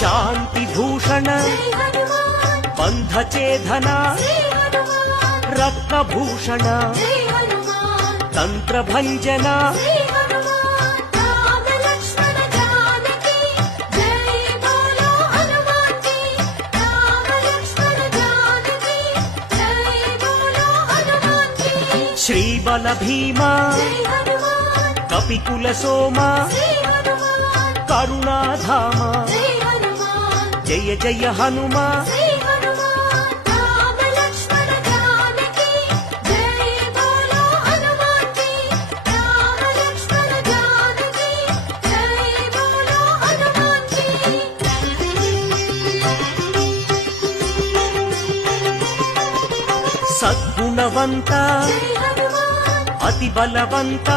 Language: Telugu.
శాంతి భూషణ బంధచేధన రత్నభూషణ తంత్రభంజన శ్రీబల భీమా కపికుల సోమ కరుణాధామ జయ జయ హనుమా సద్గుణవంత అతి బలవంత